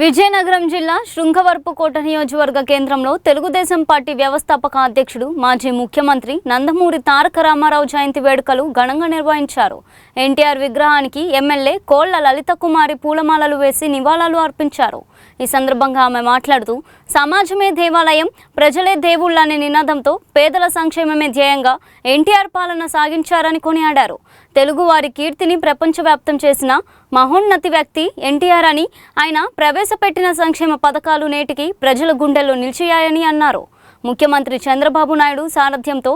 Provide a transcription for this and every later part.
విజయనగరం జిల్లా శృంగవరపుకోట నియోజకవర్గ కేంద్రంలో తెలుగుదేశం పార్టీ వ్యవస్థాపక అధ్యక్షుడు మాజీ ముఖ్యమంత్రి నందమూరి తారక రామారావు జయంతి వేడుకలు ఘనంగా నిర్వహించారు. ఎన్టీఆర్ విగ్రహానికి ఎమ్మెల్యే కోళ్ల లలిత కుమారి పూలమాలలు వేసి నివాళులు అర్పించారు. ఈ సందర్భంగా ఆమె మాట్లాడుతూ సమాజమే దేవాలయం, ప్రజలే దేవుళ్ళు అనే నినాదంతో పేదల సంక్షేమమే ధ్యేయంగా ఎన్టీఆర్ పాలన సాగించారని కొనియాడారు. తెలుగువారి కీర్తిని ప్రపంచవ్యాప్తం చేసిన మహోన్నతి వ్యక్తి ఎన్టీఆర్ అని, ఆయన ప్రవేశపెట్టిన సంక్షేమ పథకాలు నేటికి ప్రజల గుండెల్లో నిలిచాయని అన్నారు. ముఖ్యమంత్రి చంద్రబాబు నాయుడు సారథ్యంతో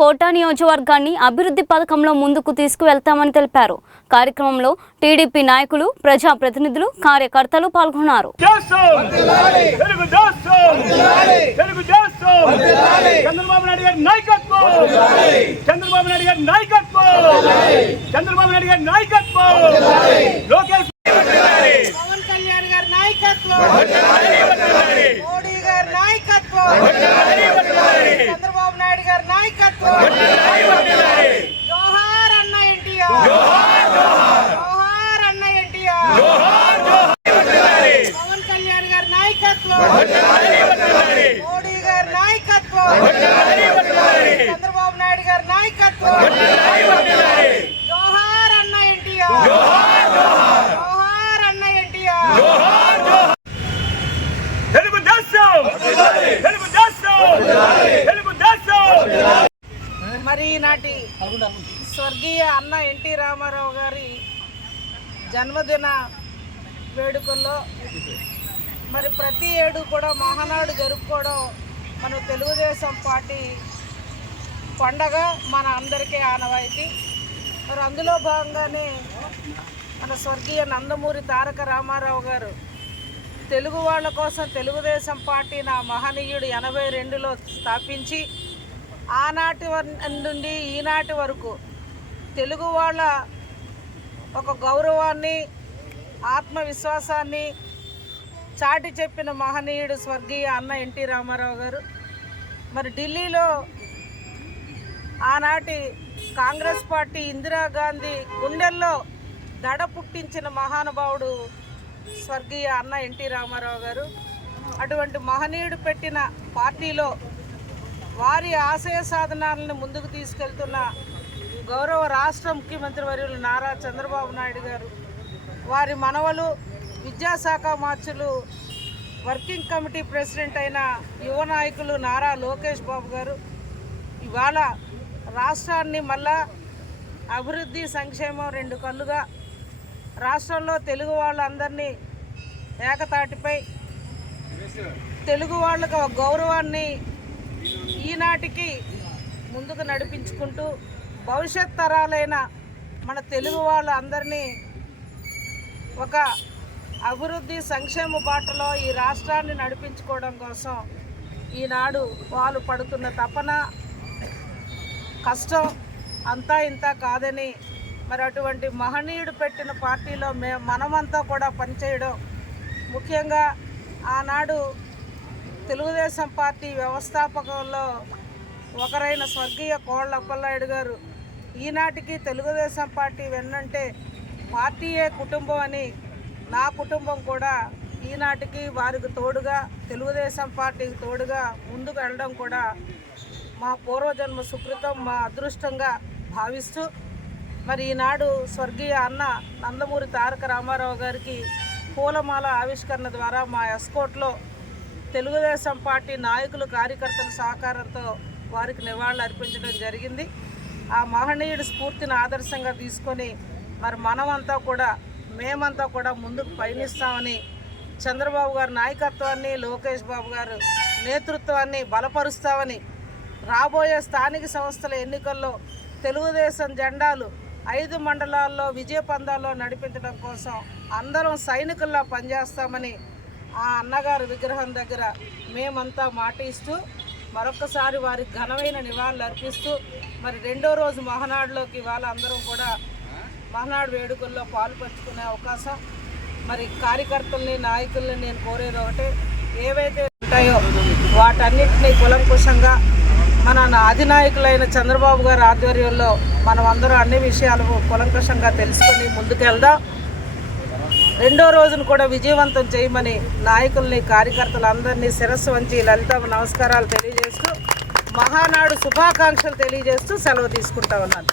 కోట నియోజకవర్గాన్ని అభివృద్ధి పథకంలో ముందుకు తీసుకువెళ్తామని తెలిపారు. కార్యక్రమంలో టీడీపీ నాయకులు, ప్రజాప్రతినిధులు, కార్యకర్తలు పాల్గొన్నారు. చంద్రబాబు నాయుడు గారి నాయకత్వం, జోహార్ అన్న ఎన్టీఆర్, జోహార్ అన్న ఎన్టీఆర్, పవన్ కళ్యాణ్ గారి నాయకత్వం, మోడీ గారి నాయకత్వం, చంద్రబాబు నాయుడు గారి నాయకత్వం, జోహార్ అన్న ఎన్టీఆర్, జోహార్ అన్న ఎన్టీఆర్. మరి ఈనాటి స్వర్గీయ అన్న ఎన్టీ రామారావు గారి జన్మదిన వేడుకల్లో మరి ప్రతి ఏడు కూడా మహానాడు జరుపుకోవడం మన తెలుగుదేశం పార్టీ పండగ, మన అందరికీ ఆనవాయితీ. మరి అందులో భాగంగానే మన స్వర్గీయ నందమూరి తారక రామారావు గారు తెలుగు వాళ్ళ కోసం తెలుగుదేశం పార్టీ నా మహనీయుడు 82లో స్థాపించి ఆనాటి నుండి ఈనాటి వరకు తెలుగు వాళ్ళ ఒక గౌరవాన్ని, ఆత్మవిశ్వాసాన్ని చాటి చెప్పిన మహనీయుడు స్వర్గీయ అన్న ఎన్టీ రామారావు గారు. మరి ఢిల్లీలో ఆనాటి కాంగ్రెస్ పార్టీ ఇందిరాగాంధీ గుండెల్లో దడ పుట్టించిన మహానుభావుడు స్వర్గీయ అన్న ఎన్టీ రామారావు గారు. అటువంటి మహనీయుడు పెట్టిన పార్టీలో వారి ఆశయ సాధనాలను ముందుకు తీసుకెళ్తున్న గౌరవ రాష్ట్ర ముఖ్యమంత్రి వర్యులు నారా చంద్రబాబు నాయుడు గారు, వారి మనవలు విద్యాశాఖ మార్చులు, వర్కింగ్ కమిటీ ప్రెసిడెంట్ అయిన యువ నాయకులు నారా లోకేష్ బాబు గారు ఇవాళ రాష్ట్రాన్ని మళ్ళా అభివృద్ధి, సంక్షేమం రెండు కళ్ళుగా రాష్ట్రంలో తెలుగు వాళ్ళందరినీ ఏకతాటిపై తెలుగు వాళ్ళకు గౌరవాన్ని ఈనాటికి ముందుకు నడిపించుకుంటూ భవిష్యత్ తరాలైన మన తెలుగు వాళ్ళందరినీ ఒక అభివృద్ధి, సంక్షేమ బాటలో ఈ రాష్ట్రాన్ని నడిపించుకోవడం కోసం ఈనాడు వాళ్ళు పడుతున్న తపన, కష్టం అంతా ఇంత కాదని, మరి అటువంటి మహనీయుడు పెట్టిన పార్టీలో మనమంతా కూడా పనిచేయడం, ముఖ్యంగా ఆనాడు తెలుగుదేశం పార్టీ వ్యవస్థాపకంలో ఒకరైన స్వర్గీయ కోళ్ల అప్పలనాయుడు గారు ఈనాటికి తెలుగుదేశం పార్టీ వెన్నంటే పార్టీయే కుటుంబం అని, నా కుటుంబం కూడా ఈనాటికి వారికి తోడుగా, తెలుగుదేశం పార్టీకి తోడుగా ముందుకు వెళ్ళడం కూడా మా పూర్వజన్మ సుకృతం, మా అదృష్టంగా భావిస్తూ మరి ఈనాడు స్వర్గీయ అన్న నందమూరి తారక రామారావు గారికి పూలమాల ఆవిష్కరణ ద్వారా మా ఎస్కోట్లో తెలుగుదేశం పార్టీ నాయకులు, కార్యకర్తల సహకారంతో వారికి నివాళులు అర్పించడం జరిగింది. ఆ మహనీయుడి స్ఫూర్తిని ఆదర్శంగా తీసుకొని మరి మేమంతా కూడా ముందుకు పయనిస్తామని, చంద్రబాబు గారి నాయకత్వాన్ని, లోకేష్ బాబు గారు నేతృత్వాన్ని బలపరుస్తామని, రాబోయే స్థానిక సంస్థల ఎన్నికల్లో తెలుగుదేశం జెండాలు 5 మండలాల్లో విజయపందాల్లో నడిపించడం కోసం అందరం సైనికుల్లా పనిచేస్తామని ఆ అన్నగారి విగ్రహం దగ్గర మేమంతా మాట ఇస్తూ మరొకసారి వారికి ఘనమైన నివాళులు అర్పిస్తూ మరి రెండో రోజు మహానాడులోకి వాళ్ళందరం కూడా మహానాడు వేడుకల్లో పాల్పంచుకునే అవకాశం. మరి కార్యకర్తల్ని, నాయకుల్ని నేను కోరేది ఒకటే, ఏవైతే ఉంటాయో వాటన్నిటినీ కులంకుశంగా మన అధినాయకులైన చంద్రబాబు గారి ఆధ్వర్యంలో మనం అందరూ అన్ని విషయాలు కులంకషంగా తెలుసుకొని ముందుకెళ్దాం. రెండో రోజును కూడా విజయవంతం చేయమని నాయకుల్ని కార్యకర్తలందరినీ శిరస్సు వంచి లలిత నమస్కారాలు తెలియజేస్తూ మహానాడు శుభాకాంక్షలు తెలియజేస్తూ సెలవు తీసుకుంటా ఉన్నాను.